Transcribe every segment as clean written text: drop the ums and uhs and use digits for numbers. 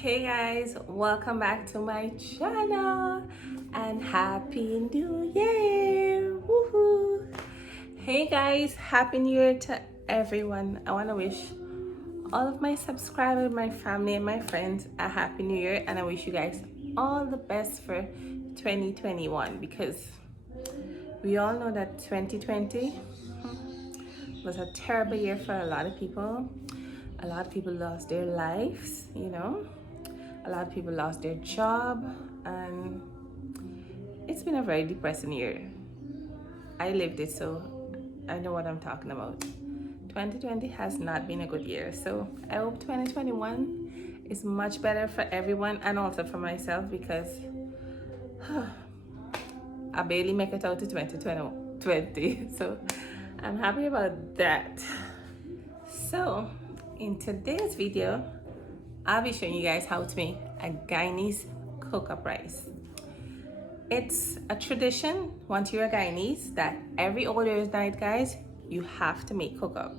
Hey guys, welcome back to my channel and happy new year. Woohoo! Hey guys, happy new year to everyone. I want to wish all of my subscribers, my family and my friends a happy new year, and I wish you guys all the best for 2021 because we all know that 2020 was a terrible year for a lot of people. A lot of people lost their lives, a lot of people lost their job, and it's been a very depressing year. I lived it, so I know what I'm talking about. 2020 has not been a good year, so I hope 2021 is much better for everyone and also for myself because I barely make it out to 2020, so I'm happy about that. So in today's video, I'll be showing you guys how to make a Guyanese cookup rice. It's a tradition once you're a Guyanese that every Old Year's night, guys, you have to make cookup.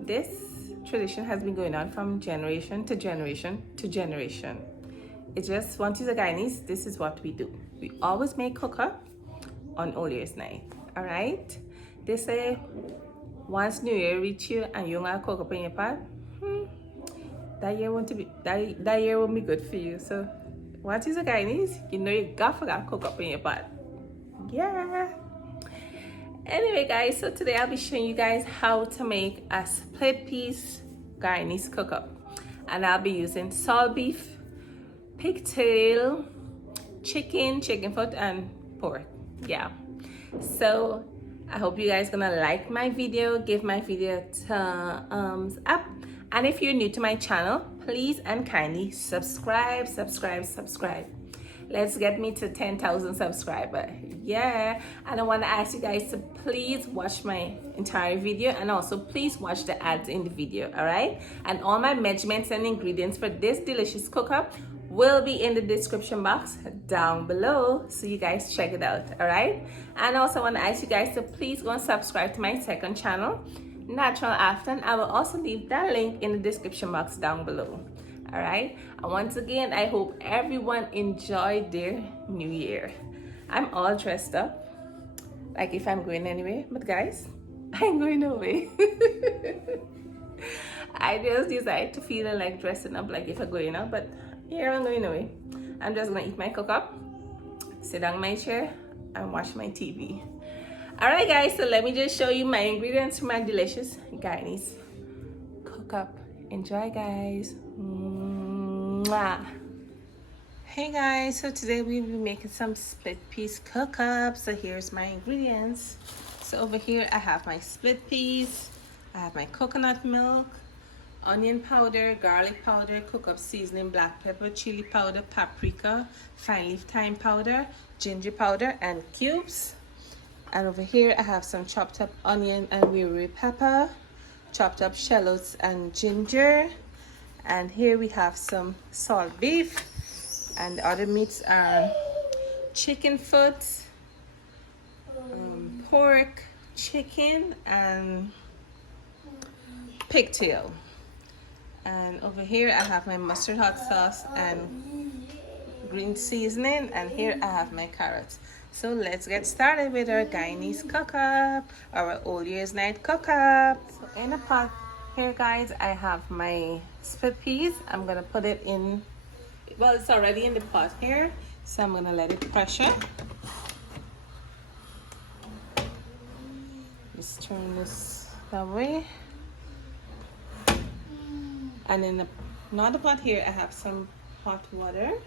This tradition has been going on from generation to generation to generation. It's just once you're a Guyanese, this is what we do. We always make cookup on Old Year's night. All right? They say once New Year reach you and you don't cook up in your pot, that year won't be good for you. So once you're a Guyanese, you know you gotta cook up in your pot. Yeah. Anyway guys, so today I'll be showing you guys how to make a split piece Guyanese cookup. And I'll be using salt beef, pigtail, chicken foot and pork. Yeah. So I hope you guys gonna like my video, give my video a thumbs up, and if you're new to my channel, please and kindly subscribe. Let's get me to 10,000 subscribers. Yeah. And I want to ask you guys to please watch my entire video and also please watch the ads in the video. All right, and all my measurements and ingredients for this delicious cookup will be in the description box down below, so you guys check it out. All right, and also want to ask you guys to please go and subscribe to my second channel, Natural Afton. I will also leave that link in the description box down below. All right, and once again, I hope everyone enjoyed their new year. I'm all dressed up like if I'm going anywhere, but guys, I ain't going nowhere. I just decided to feel like dressing up like if I'm going out, but here I'm going away. I'm just gonna eat my cookup, sit down in my chair, and watch my TV. All right, guys, so let me just show you my ingredients for my delicious Guyanese cookup. Enjoy, guys. Mwah. Hey guys, so today we'll be making some split piece cookup. So here's my ingredients. So over here I have my split piece, I have my coconut milk, onion powder, garlic powder, cookup seasoning, black pepper, chili powder, paprika, fine leaf thyme powder, ginger powder, and cubes. And over here I have some chopped up onion and red pepper, chopped up shallots and ginger. And here we have some salt beef, and the other meats are chicken foot, pork, chicken, and pigtail. And over here I have my mustard hot sauce and green seasoning, and here I have my carrots. So let's get started with our Guyanese cookup, our Old Year's night cookup. So in a pot here, guys, I have my split peas. I'm gonna put it in, well, it's already in the pot here, so I'm gonna let it pressure. Just turn this that way. And in another pot here, I have some hot water.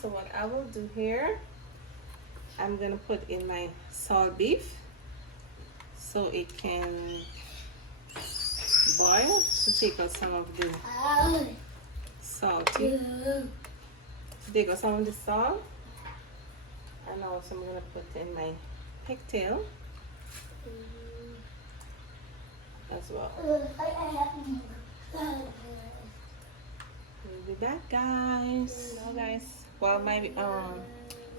So what I will do here, I'm gonna put in my salt beef so it can boil to take out some of the salty, take out some of the salt. And also I'm gonna put in my pigtail as well. We'll do that, guys. Now, guys, while my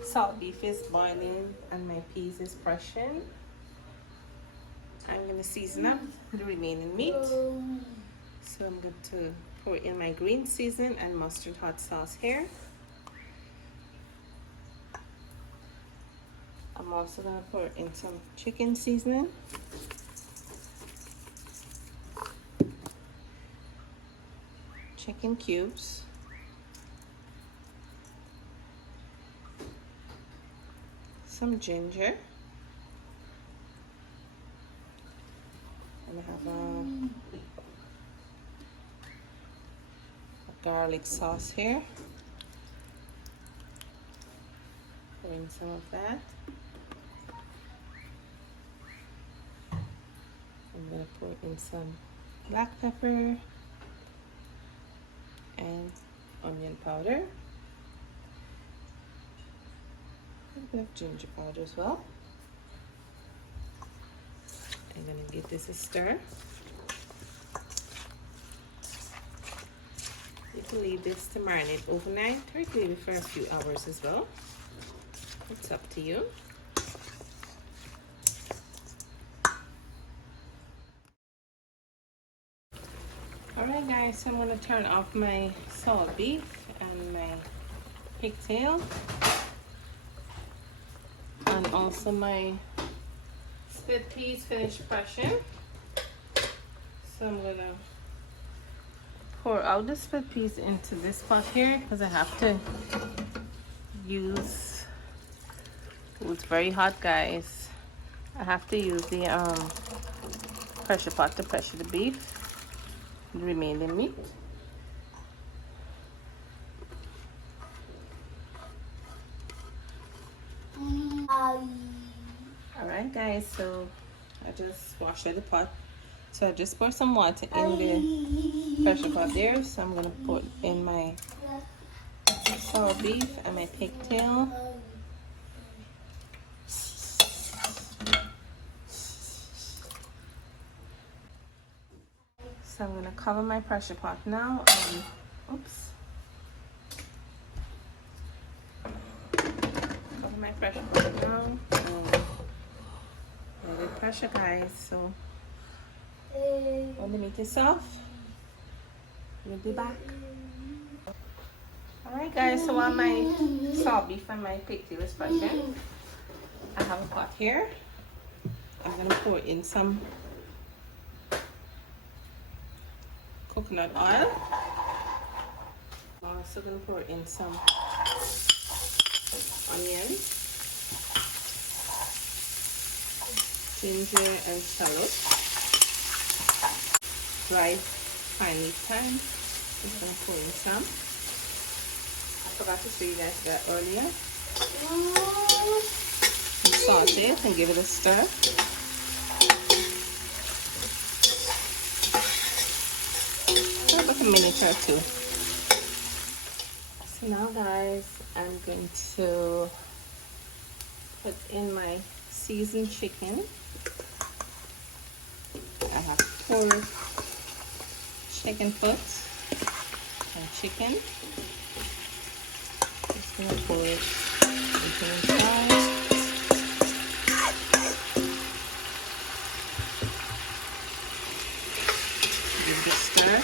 salt beef is boiling and my peas is brushing, I'm gonna season up the remaining meat. So I'm going to pour in my green season and mustard hot sauce here. I'm also gonna pour in some chicken seasoning. Chicken cubes. Some ginger. And I have a garlic sauce here. Pour in some of that. I'm going to pour in some black pepper and onion powder. A bit of ginger powder as well. I'm going to give this a stir. You can leave this to marinate overnight, or you can leave it for a few hours as well. It's up to you. Alright guys, so I'm going to turn off my salt beef and my pigtail, and also my split peas finished brushing. So I'm going to pour out the split peas into this pot here because I have to use, oh, it's very hot guys, I have to use the pressure pot to pressure the beef, the remaining meat. Alright guys, so I just washed out the pot. So I just pour some water in the pressure pot there. So I'm gonna put in my salt beef and my pigtail. So I'm gonna cover my pressure pot now. Oops. Cover my pressure pot now. Let it pressure guys. So when the meat is soft, we'll be back. Alright guys, so while my salt beef and my pigtail is pressing, I have a pot here. I'm gonna pour in some coconut oil. I'm also gonna pour in some onions, ginger and shallots. Dried finely thyme. Just gonna pour in some. I forgot to show you guys that earlier. And saute it and give it a stir. For about a minute or two. So now guys, I'm going to put in my seasoned chicken. I have pork, chicken foot, and chicken. Just gonna pour it inside. Give it a stir.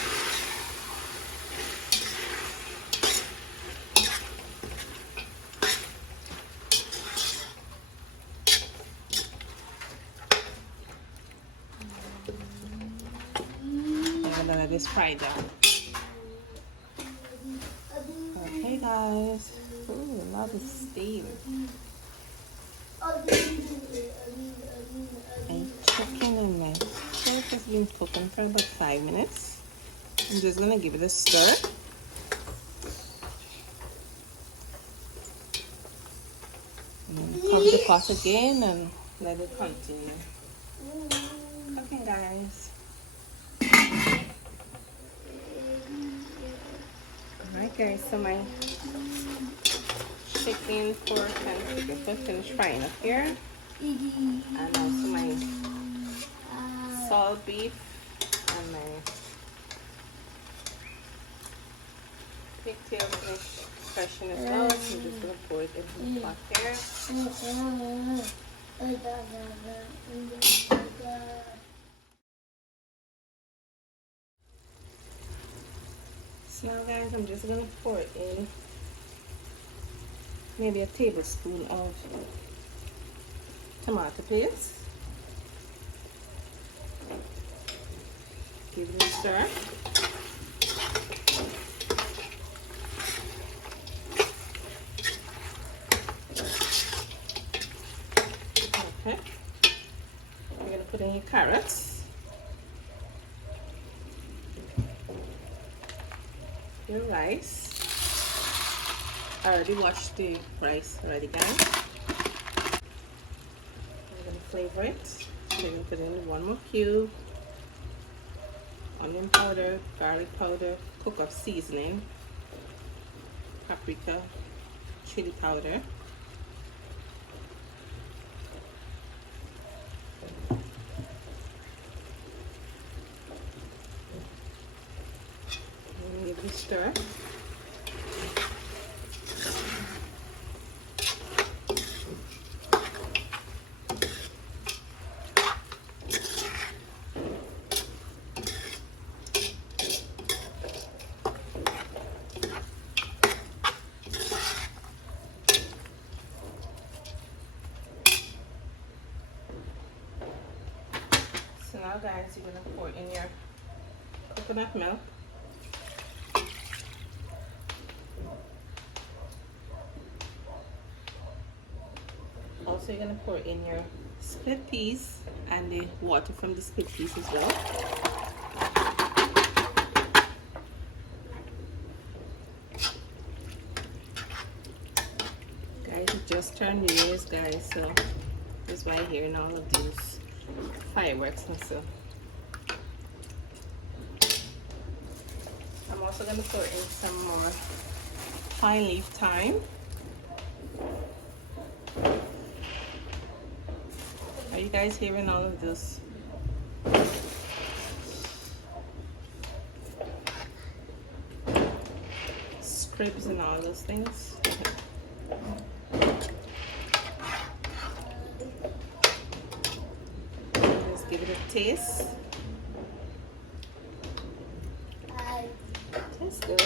Let this fry down. Okay guys. Ooh, a lot of steam. And chicken and my pork has been cooking for about 5 minutes. I'm just gonna give it a stir. And cover the pot again and let it continue cooking guys. Alright guys, so my chicken, pork, and chicken foot finished frying up here. And also my salt beef and my pigtail finished frying as well. So I'm just going to pour it into the pot here. So now guys, I'm just gonna pour in maybe a tablespoon of tomato paste. Give it a stir. Okay. You're gonna put in your carrots, your rice. I already washed the rice already, guys. I'm gonna flavor it. So you're gonna put in one more cube, onion powder, garlic powder, Cookup seasoning, paprika, chili powder. Give it a stir. So now guys, you're gonna pour in your coconut milk. Also, you're gonna pour in your split peas and the water from the split peas as well. Guys, it just turned New Year's, guys, so that's why I'm hearing all of these fireworks and stuff. I'm also gonna pour in some more fine leaf thyme. Are you guys hearing all of this? Scribs and all those things. Let's give it a taste. Tastes good.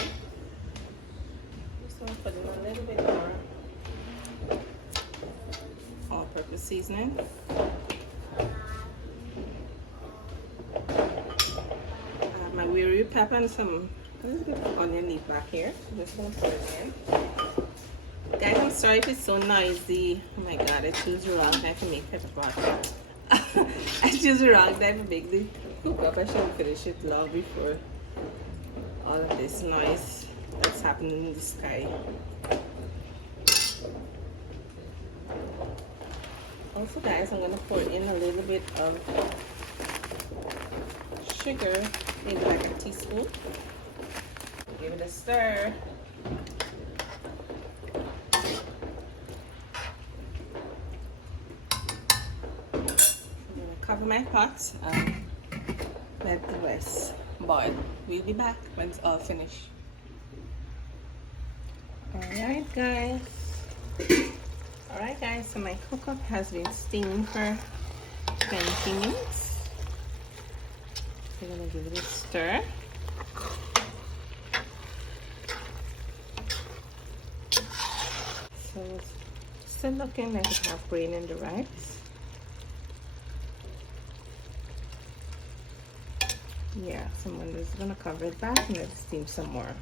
Just want to put in a little bit more all-purpose seasoning. My weary pepper and some a little bit of onion leaf back here. I'm just gonna put it in. Guys, I'm sorry if it's so noisy. Oh my god, I choose the wrong time to make pepper pot. I choose the wrong time to make the cookup. I should finish it long before all of this noise that's happening in the sky. Also guys, I'm gonna pour in a little bit of sugar, maybe like a teaspoon. Give it a stir. I'm gonna cover my pot and let the rest boil. We'll be back when it's all finished. Alright guys. Alright guys, so my cookup has been steaming for 20 minutes. We're gonna give it a stir. So it's still looking like it has grain in the rice. Yeah, so I'm just gonna cover it back and let it steam some more.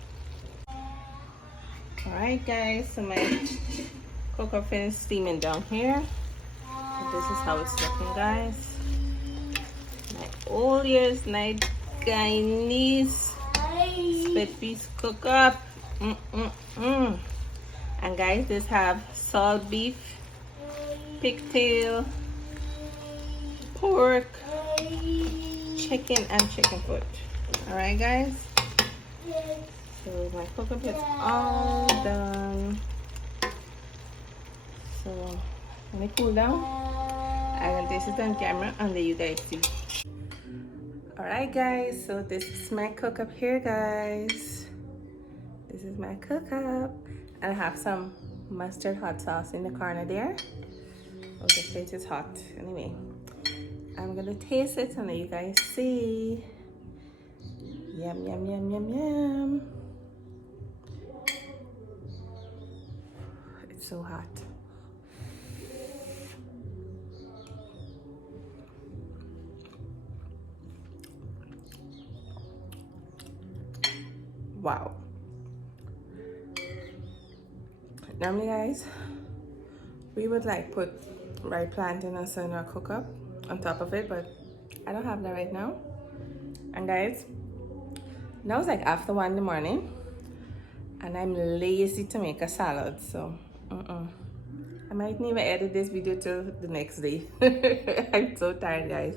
Alright guys, so my cookup finished steaming down here. And this is how it's looking, guys. My old year's night Guyanese split piece cookup. And guys, this have salt beef, pigtail, pork, chicken, and chicken foot. Alright guys, so my cookup is all done. So let me cool down. I will taste it on camera and let you guys see. Alright guys, so this is my cookup here, guys. This is my cookup. And I have some mustard hot sauce in the corner there. Oh, the plate is hot. Anyway, I'm gonna taste it and let you guys see. Yum, yum, yum, yum, yum. so hot. Wow. Normally guys, we would like put ripe plantains in our cookup on top of it, but I don't have that right now. And guys, now it's like after 1 in the morning and I'm lazy to make a salad, so I might even edit this video till the next day. I'm so tired guys.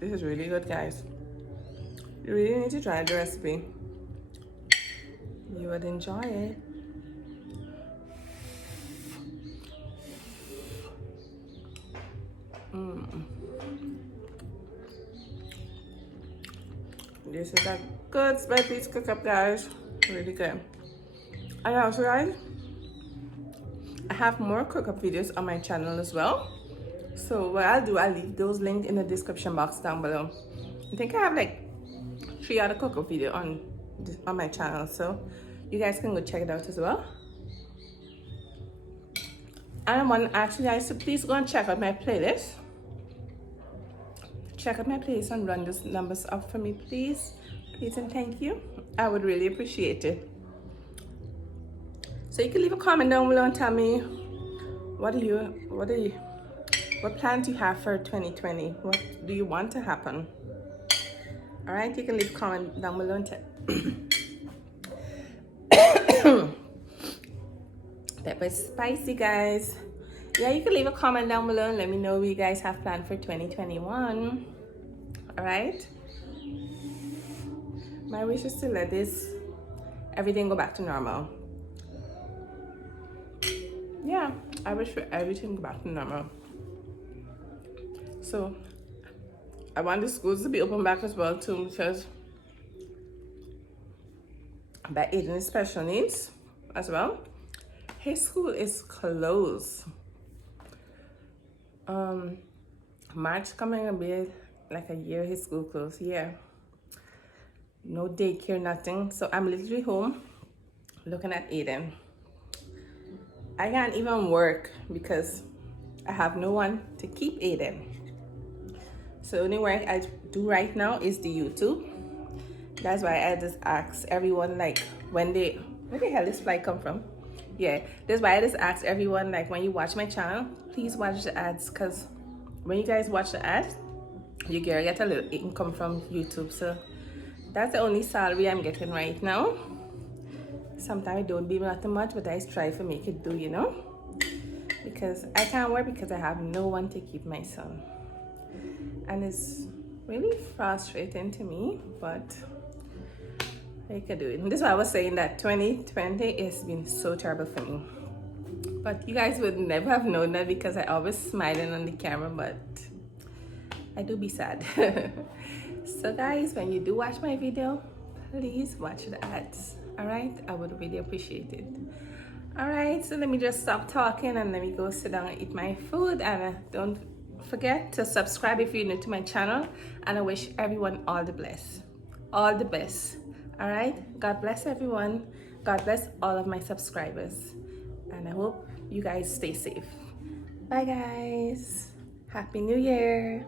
This is really good guys. You really need to try the recipe. You would enjoy it. This is a good spicy cookup guys. Really good. And also guys, I have more cookup videos on my channel as well. So what I'll do, I'll leave those linked in the description box down below. I think I have like 3 other cookup videos on my channel, so you guys can go check it out as well. And I want to ask you guys to please go and check out my playlist. Check out my playlist and run those numbers up for me, please. Please and thank you. I would really appreciate it. So you can leave a comment down below and tell me what plans you have for 2020. What do you want to happen? All right, you can leave a comment down below and tell. That was spicy guys. Yeah, you can leave a comment down below and let me know what you guys have planned for 2021. All right, my wish is to let everything go back to normal. Yeah, I wish for everything to go back to normal. So I want the schools to be open back as well too, because by Aiden's special needs as well, his school is closed. March coming to be like a year his school closed. Yeah, no daycare, nothing. So I'm literally home looking at Aiden. I can't even work because I have no one to keep Aiden. So the only work I do right now is the YouTube. That's why I just ask everyone like where the hell this fly come from? Yeah, that's why I just ask everyone like when you watch my channel, please watch the ads, because when you guys watch the ads, you get a little income from YouTube. So that's the only salary I'm getting right now. Sometimes it don't be nothing much, but I try to make it do, you know, because I can't work because I have no one to keep my son. And it's really frustrating to me, but I can do it. And this is why I was saying that 2020 has been so terrible for me. But you guys would never have known that because I always smiling on the camera, but I do be sad. So guys, when you do watch my video, please watch the ads. All right, I would really appreciate it. All right, so let me just stop talking and let me go sit down and eat my food. And don't forget to subscribe if you're new to my channel. And I wish everyone all the best. All the best. All right, God bless everyone. God bless all of my subscribers. And I hope you guys stay safe. Bye guys. Happy New Year.